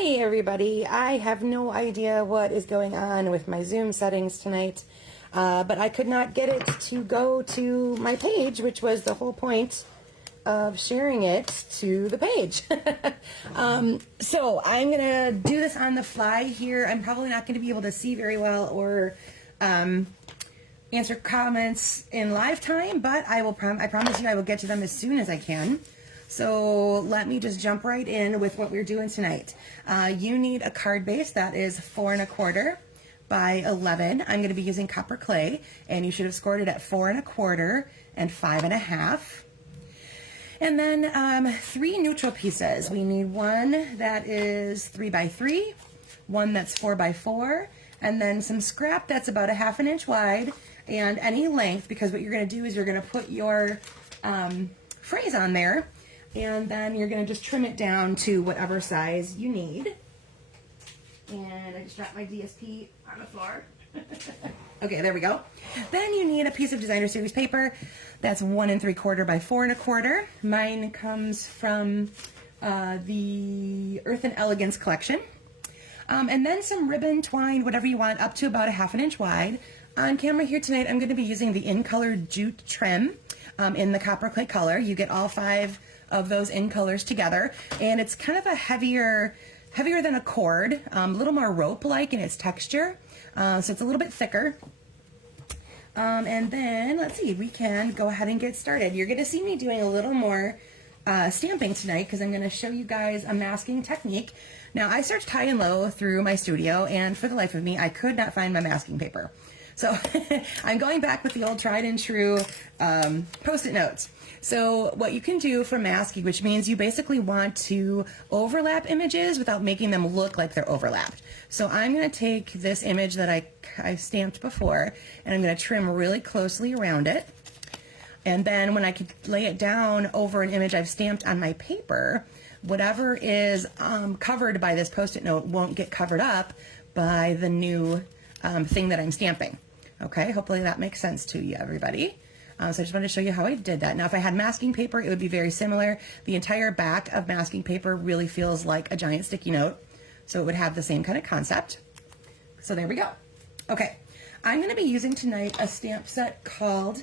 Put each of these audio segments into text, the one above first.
Hey everybody, I have no idea what is going on with my Zoom settings tonight, but I could not get it to go to my page, which was the whole point of sharing it to the page. So I'm going to do this on the fly here. I'm probably not going to be able to see very well or answer comments in live time, but I promise you I will get to them as soon as I can. So let me just jump right in with what we're doing tonight. You need a card base that is 4 1/4 by 11. I'm going to be using copper clay, and you should have scored it at 4 1/4 and 5 1/2. And then 3 neutral pieces. We need one that is 3 by 3, one that's 4 by 4, and then some scrap that's about 1/2 inch wide and any length, because what you're going to do is you're going to put your phrase on there, and then you're going to just trim it down to whatever size you need. And I just dropped my DSP on the floor. Okay, there we go. Then you need a piece of designer series paper that's 1 3/4 by 4 1/4. Mine comes from the Earth and Elegance collection. And then some ribbon, twine, whatever you want, up to about 1/2 inch wide. On camera here tonight, I'm going to be using the In Color Jute Trim in the copper clay color. You get all 5 of those in colors together, and it's kind of a heavier than a cord, a little more rope-like in its texture, so it's a little bit thicker. And then, let's see, we can go ahead and get started. You're going to see me doing a little more stamping tonight because I'm going to show you guys a masking technique. Now, I searched high and low through my studio, and for the life of me, I could not find my masking paper. So I'm going back with the old tried and true Post-it notes. So what you can do for masking, which means you basically want to overlap images without making them look like they're overlapped. So I'm going to take this image that I stamped before, and I'm going to trim really closely around it. And then when I could lay it down over an image I've stamped on my paper, whatever is covered by this Post-it note won't get covered up by the new thing that I'm stamping. Okay, hopefully that makes sense to you, everybody. So I just wanted to show you how I did that. Now, if I had masking paper, it would be very similar. The entire back of masking paper really feels like a giant sticky note, so it would have the same kind of concept. So there we go. Okay, I'm going to be using tonight a stamp set called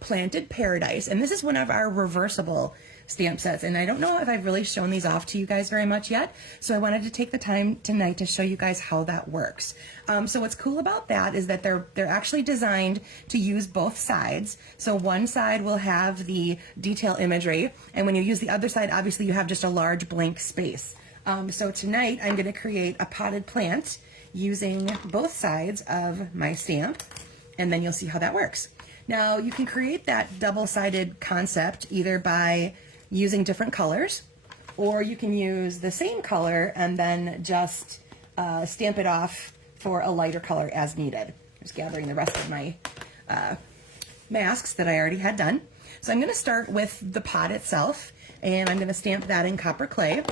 Planted Paradise, and this is one of our reversible stamp sets, and I don't know if I've really shown these off to you guys very much yet, so I wanted to take the time tonight to show you guys how that works. So what's cool about that is that they're actually designed to use both sides. So one side will have the detail imagery, and when you use the other side, obviously you have just a large blank space. So tonight I'm going to create a potted plant using both sides of my stamp, and then you'll see how that works. Now, you can create that double-sided concept either by using different colors, or you can use the same color and then just stamp it off for a lighter color as needed. Just gathering the rest of my masks that I already had done. So I'm going to start with the pot itself, and I'm going to stamp that in copper clay.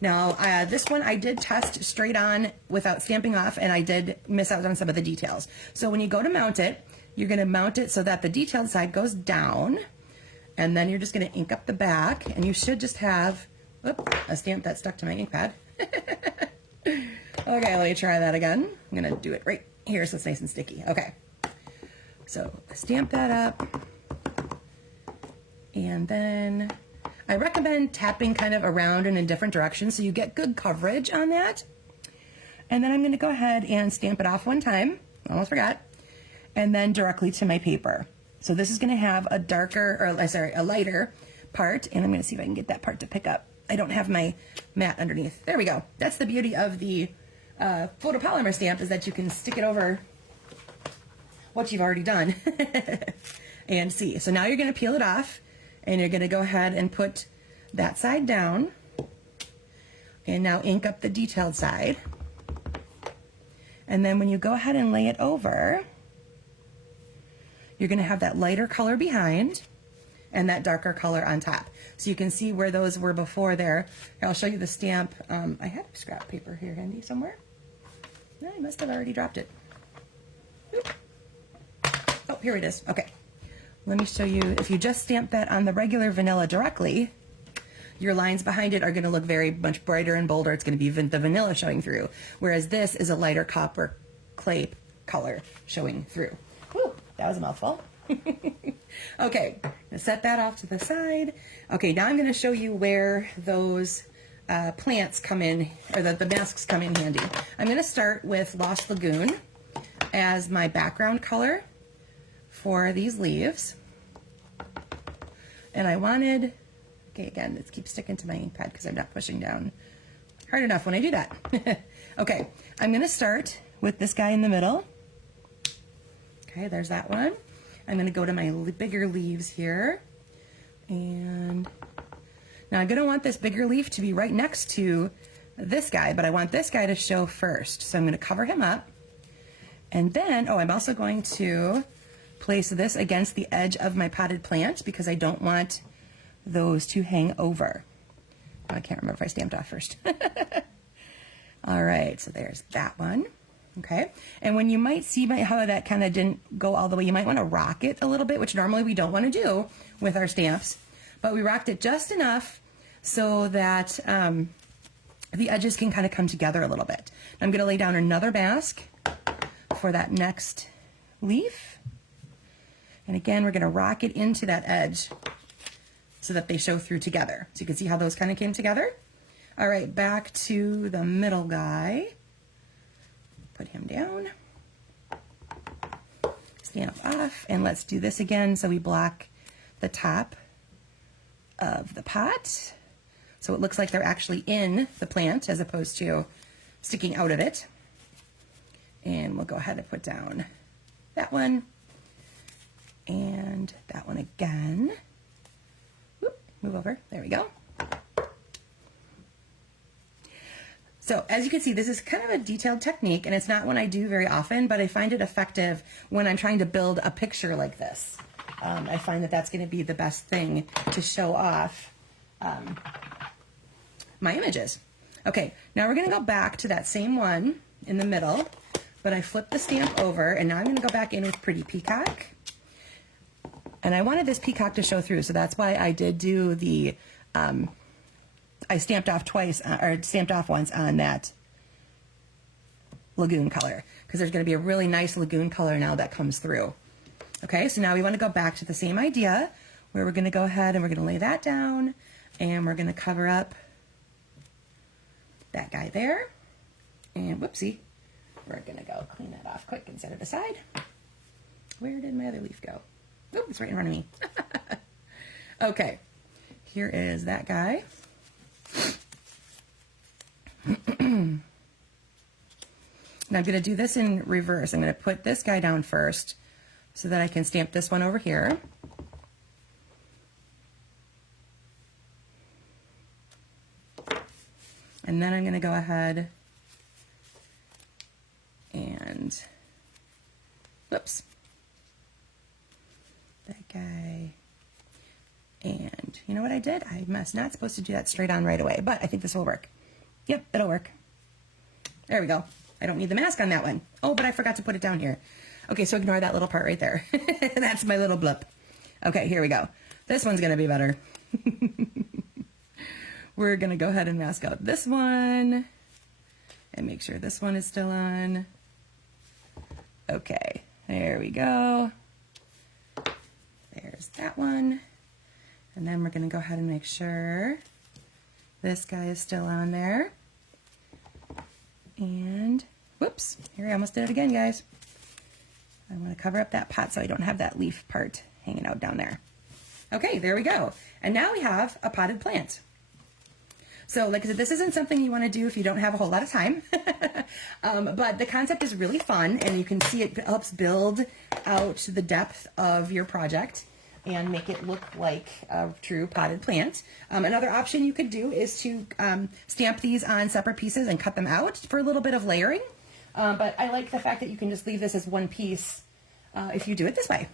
Now, this one I did test straight on without stamping off, and I did miss out on some of the details. So when you go to mount it, you're going to mount it so that the detailed side goes down, and then you're just going to ink up the back, and you should just have a stamp that stuck to my ink pad. Okay, let me try that again. I'm going to do it right here so it's nice and sticky. Okay, so stamp that up, and then I recommend tapping kind of around and in different directions so you get good coverage on that. And then I'm going to go ahead and stamp it off one time. Almost forgot. And then directly to my paper. So this is going to have a a lighter part, and I'm going to see if I can get that part to pick up. I don't have my mat underneath. There we go. That's the beauty of the photopolymer stamp, is that you can stick it over what you've already done and see. So now you're going to peel it off, and you're going to go ahead and put that side down, and now ink up the detailed side. And then when you go ahead and lay it over, you're going to have that lighter color behind and that darker color on top. So you can see where those were before there. Here, I'll show you the stamp. I had scrap paper here handy somewhere. I must have already dropped it. Oop. Oh, here it is. Okay. Let me show you. If you just stamp that on the regular vanilla directly, your lines behind it are going to look very much brighter and bolder. It's going to be the vanilla showing through, whereas this is a lighter copper clay color showing through. Whew, that was a mouthful. Okay, I'm gonna set that off to the side. Okay, now I'm going to show you where those plants come in, or the masks come in handy. I'm going to start with Lost Lagoon as my background color for these leaves. And I wanted, okay, again, it keeps sticking to my ink pad because I'm not pushing down hard enough when I do that. Okay, I'm going to start with this guy in the middle. Okay, there's that one. I'm going to go to my bigger leaves here. And now I'm going to want this bigger leaf to be right next to this guy, but I want this guy to show first. So I'm going to cover him up. And then, oh, I'm also going to place this against the edge of my potted plant because I don't want those to hang over. Oh, I can't remember if I stamped off first. All right, so there's that one. Okay, and when you might see how that kind of didn't go all the way, you might want to rock it a little bit, which normally we don't want to do with our stamps, but we rocked it just enough so that the edges can kind of come together a little bit. I'm going to lay down another mask for that next leaf. And again, we're going to rock it into that edge so that they show through together. So you can see how those kind of came together. All right, back to the middle guy. Put him down. Stamp off, and let's do this again so we block the top of the pot. So it looks like they're actually in the plant as opposed to sticking out of it. And we'll go ahead and put down that one and that one again. Whoop, move over, there we go. So as you can see, this is kind of a detailed technique, and it's not one I do very often, but I find it effective when I'm trying to build a picture like this. I find that that's going to be the best thing to show off my images. Okay, now we're going to go back to that same one in the middle, but I flipped the stamp over, and now I'm going to go back in with Pretty Peacock. And I wanted this peacock to show through, so that's why I did do the I stamped off twice, or stamped off once on that lagoon color, because there's going to be a really nice lagoon color now that comes through. Okay, so now we want to go back to the same idea, where we're going to go ahead and we're going to lay that down, and we're going to cover up that guy there. And whoopsie, we're going to go clean that off quick and set it aside. Where did my other leaf go? Oh, it's right in front of me. Okay, here is that guy. And I'm going to do this in reverse. I'm going to put this guy down first so that I can stamp this one over here. And then I'm going to go ahead and, whoops, that guy. And you know what I did? I'm not supposed to do that straight on right away, but I think this will work. Yep, it'll work. There we go. I don't need the mask on that one. Oh, but I forgot to put it down here. Okay, so ignore that little part right there. That's my little blip. Okay, here we go. This one's going to be better. We're going to go ahead and mask out this one and make sure this one is still on. Okay, there we go. There's that one. And then we're going to go ahead and make sure this guy is still on there. And, whoops, here I almost did it again, guys. I want to cover up that pot so I don't have that leaf part hanging out down there. Okay, there we go. And now we have a potted plant. So like I said, this isn't something you want to do if you don't have a whole lot of time. But the concept is really fun, and you can see it helps build out the depth of your project and make it look like a true potted plant. Another option you could do is to stamp these on separate pieces and cut them out for a little bit of layering. But I like the fact that you can just leave this as one piece if you do it this way.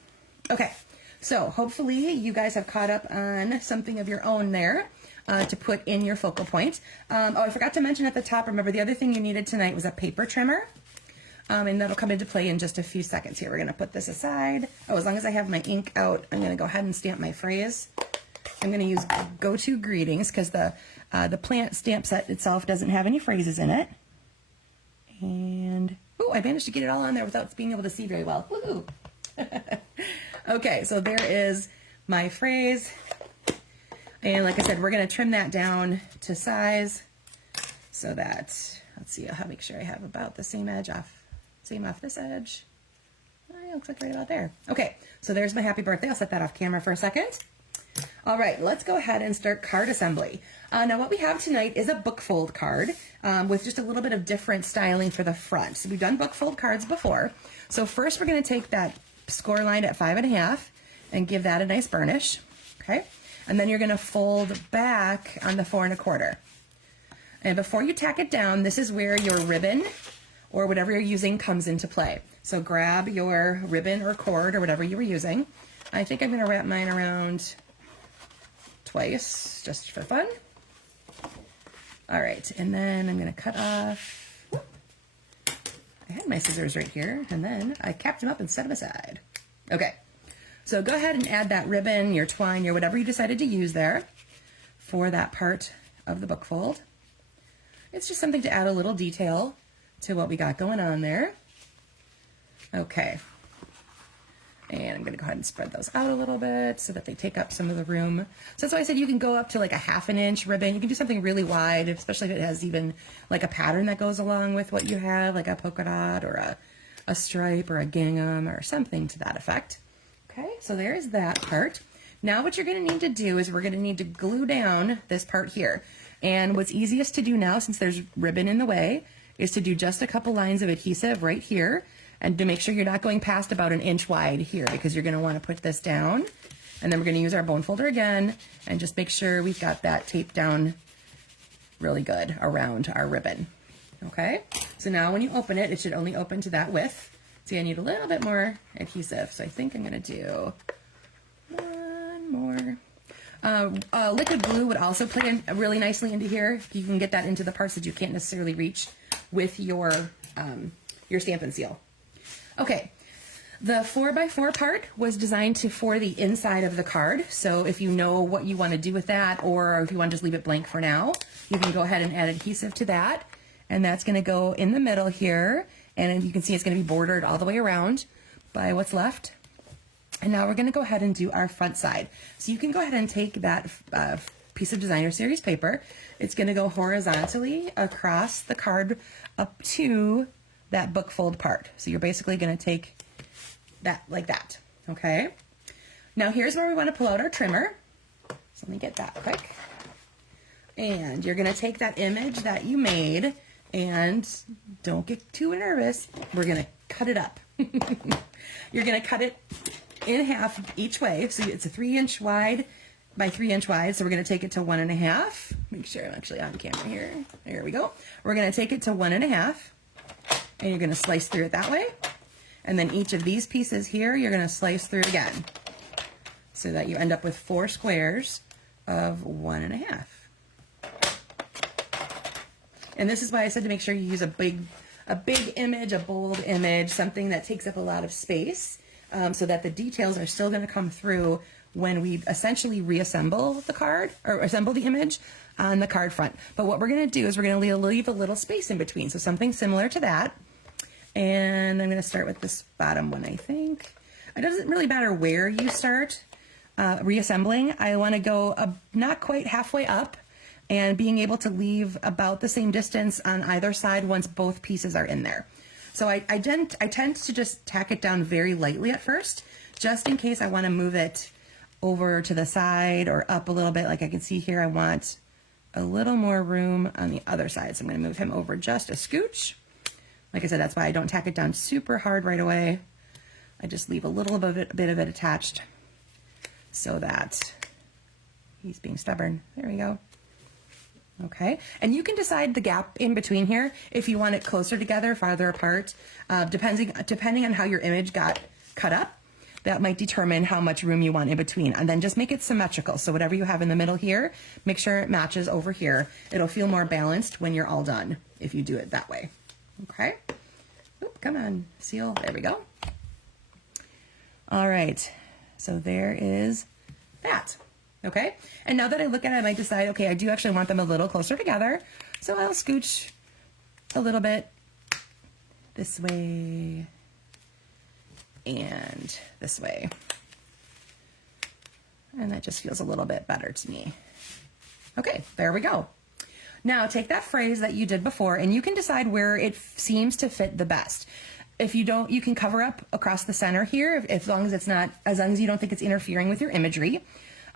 Okay, so hopefully you guys have caught up on something of your own there to put in your focal point. Oh, I forgot to mention at the top, remember the other thing you needed tonight was a paper trimmer. And that'll come into play in just a few seconds here. We're going to put this aside. Oh, as long as I have my ink out, I'm going to go ahead and stamp my phrase I'm going to use Go To Greetings because the plant stamp set itself doesn't have any phrases in it. And, oh, I managed to get it all on there without being able to see very well. Woohoo! Okay, so there is my phrase. And like I said, we're going to trim that down to size so that, let's see, I'll make sure I have about the same edge off, same off this edge. It looks like right about there. Okay, so there's my happy birthday. I'll set that off camera for a second. All right, let's go ahead and start card assembly. Now what we have tonight is a book fold card with just a little bit of different styling for the front. So we've done book fold cards before. So first we're going to take that score line at 5.5 and give that a nice burnish. Okay, and then you're going to fold back on the 4 1/4. And before you tack it down, this is where your ribbon or whatever you're using comes into play. So grab your ribbon or cord or whatever you were using. I think I'm going to wrap mine around twice just for fun. All right, and then I'm going to cut off. I had my scissors right here, and then I capped them up and set them aside. Okay, so go ahead and add that ribbon, your twine, your whatever you decided to use there for that part of the book fold. It's just something to add a little detail to what we got going on there. Okay, and I'm going to go ahead and spread those out a little bit so that they take up some of the room. So that's why I said you can go up to like a 1/2 inch ribbon. You can do something really wide, especially if it has even like a pattern that goes along with what you have, like a polka dot or a stripe or a gingham or something to that effect. Okay, so there's that part. Now what you're going to need to do is we're going to need to glue down this part here. And what's easiest to do now, since there's ribbon in the way, is to do just a couple lines of adhesive right here, and to make sure you're not going past about 1 inch wide here, because you're going to want to put this down. And then we're going to use our bone folder again and just make sure we've got that taped down really good around our ribbon. Okay, so now when you open it, it should only open to that width. See, I need a little bit more adhesive, so I think I'm going to do one more. Liquid glue would also play in really nicely into here. You can get that into the parts that you can't necessarily reach with your Stampin' Seal. Okay, the 4x4 part was designed for the inside of the card. So if you know what you want to do with that, or if you want to just leave it blank for now, you can go ahead and add adhesive to that. And that's going to go in the middle here. And you can see it's going to be bordered all the way around by what's left. And now we're going to go ahead and do our front side. So you can go ahead and take that piece of designer series paper. It's going to go horizontally across the card up to that book fold part. So you're basically going to take that like that. Okay. Now here's where we want to pull out our trimmer. So let me get that quick. And you're going to take that image that you made, and don't get too nervous. We're going to cut it up. You're going to cut it in half each way. So it's a 3 inch wide by 3 inch wide. So we're going to take it to 1.5. Make sure I'm actually on camera here. There we go. We're going to take it to 1.5, and you're going to slice through it that way. And then each of these pieces here, you're going to slice through again, so that you end up with 4 squares of 1.5. And this is why I said to make sure you use a big image, a bold image, something that takes up a lot of space, so that the details are still going to come through when we essentially reassemble the card, or assemble the image on the card front. But what we're going to do is we're going to leave a little space in between, so something similar to that. And I'm going to start with this bottom one, I think. It doesn't really matter where you start reassembling. I want to go not quite halfway up, and being able to leave about the same distance on either side once both pieces are in there. So I tend to just tack it down very lightly at first, just in case I want to move it over to the side or up a little bit. Like I can see here, I want a little more room on the other side. So I'm going to move him over just a scooch. Like I said, that's why I don't tack it down super hard right away. I just leave a little bit of it attached so that he's being stubborn. There we go. Okay, and you can decide the gap in between here if you want it closer together, farther apart, depending on how your image got cut up. That might determine how much room you want in between, and then just make it symmetrical. So whatever you have in the middle here, make sure it matches over here. It'll feel more balanced when you're all done if you do it that way. Okay, oop, come on, seal, there we go. All right, so there is that. Okay, and now that I look at it, I might decide, okay, I do actually want them a little closer together. So I'll scooch a little bit this way and this way. And that just feels a little bit better to me. Okay, there we go. Now take that phrase that you did before and you can decide where it seems to fit the best. If you don't, you can cover up across the center here, as long as you don't think it's interfering with your imagery.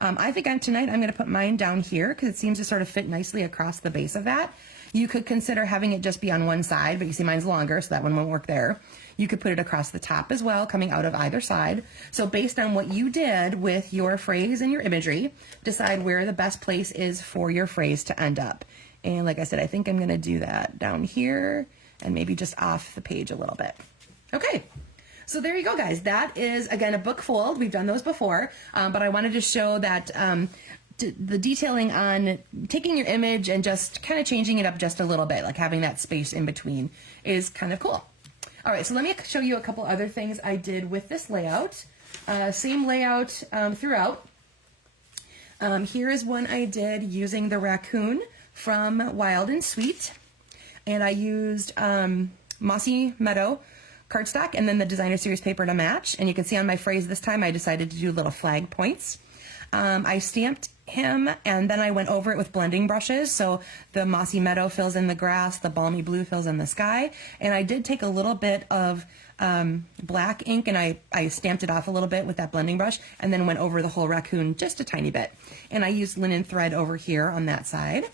I think tonight I'm going to put mine down here because it seems to sort of fit nicely across the base of that. You could consider having it just be on one side, but you see mine's longer, so that one won't work there. You could put it across the top as well, coming out of either side. So based on what you did with your phrase and your imagery, decide where the best place is for your phrase to end up. And like I said, I think I'm going to do that down here and maybe just off the page a little bit. Okay. So there you go, guys. That is, again, a book fold. We've done those before, but I wanted to show that the detailing on taking your image and just kind of changing it up just a little bit, like having that space in between is kind of cool. All right, so let me show you a couple other things I did with this layout. Same layout throughout. Here is one I did using the raccoon from Wild and Sweet, and I used Mossy Meadow cardstock and then the designer series paper to match. And you can see on my phrase this time I decided to do little flag points. I stamped him and then I went over it with blending brushes. So the Mossy Meadow fills in the grass, the Balmy Blue fills in the sky. And I did take a little bit of black ink and I stamped it off a little bit with that blending brush and then went over the whole raccoon just a tiny bit. And I used linen thread over here on that side.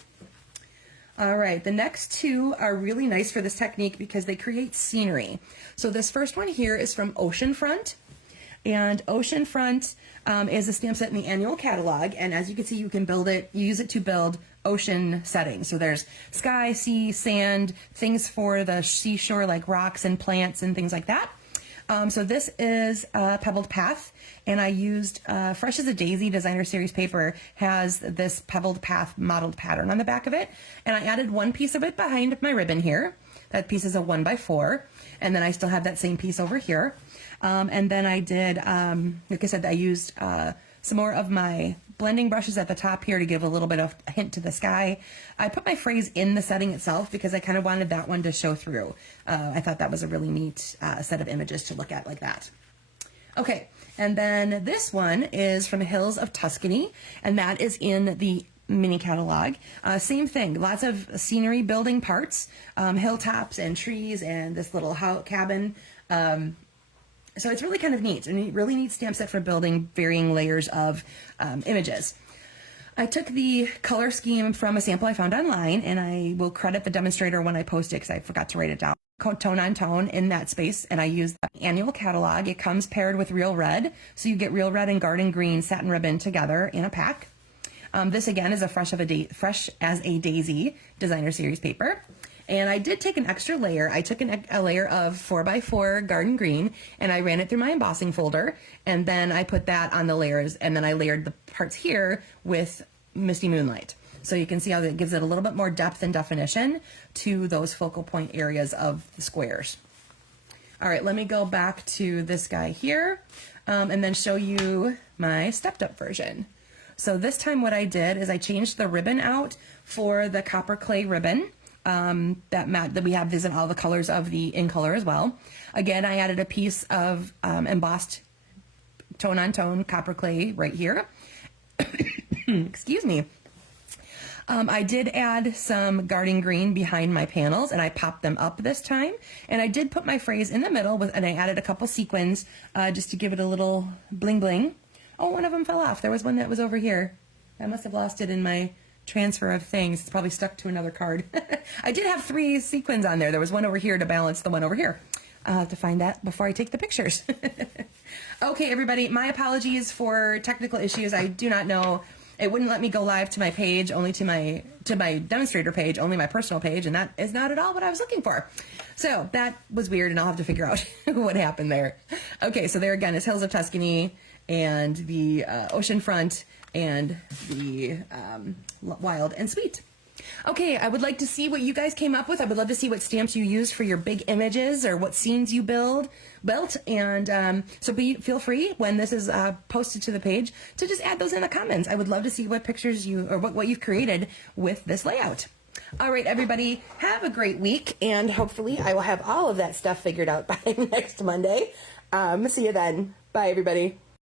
All right, the next two are really nice for this technique because they create scenery. So this first one here is from Oceanfront. And Oceanfront is a stamp set in the annual catalog. And as you can see, you can build it, you use it to build ocean settings. So there's sky, sea, sand, things for the seashore like rocks and plants and things like that. So this is a Pebbled Path, and I used Fresh as a Daisy Designer Series paper, has this Pebbled Path modeled pattern on the back of it, and I added one piece of it behind my ribbon here. That piece is a 1x4, and then I still have that same piece over here. And then I did, like I said, I used some more of my blending brushes at the top here to give a little bit of a hint to the sky. I put my phrase in the setting itself because I kind of wanted that one to show through. I thought that was a really neat set of images to look at like that. Okay, and then this one is from Hills of Tuscany, and that is in the mini catalog. Same thing, lots of scenery building parts, hilltops and trees and this little cabin. So it's really kind of neat, and a really neat stamp set for building varying layers of images. I took the color scheme from a sample I found online, and I will credit the demonstrator when I post it because I forgot to write it down. Tone on tone in that space, and I used the annual catalog. It comes paired with Real Red, so you get Real Red and Garden Green satin ribbon together in a pack. This again is a Fresh as a Daisy Designer Series paper. And I did take an extra layer. I took a layer of 4x4 Garden Green and I ran it through my embossing folder, and then I put that on the layers, and then I layered the parts here with Misty Moonlight. So you can see how that gives it a little bit more depth and definition to those focal point areas of the squares. All right, let me go back to this guy here and then show you my stepped up version. So this time what I did is I changed the ribbon out for the copper clay ribbon. That we have in all the colors of the in color as well. Again, I added a piece of embossed tone on tone copper clay right here. Excuse me. I did add some Garden Green behind my panels, and I popped them up this time. And I did put my phrase in the middle, and I added a couple sequins just to give it a little bling bling. Oh, one of them fell off. There was one that was over here. I must have lost it in my transfer of things. It's probably stuck to another card. I did have 3 sequins on there. There was one over here to balance the one over here. I'll have to find that before I take the pictures. Okay, everybody, my apologies for technical issues. I do not know. It wouldn't let me go live to my page, only to my demonstrator page, only my personal page, and that is not at all what I was looking for. So that was weird, and I'll have to figure out what happened there. Okay, so there again is Hills of Tuscany and the Oceanfront and the Wild and Sweet. Okay, I would like to see what you guys came up with. I would love to see what stamps you use for your big images or what scenes you built. And so feel free when this is posted to the page to just add those in the comments. I would love to see what pictures what you've created with this layout. All right, everybody, have a great week, and hopefully I will have all of that stuff figured out by next Monday. See you then. Bye, everybody.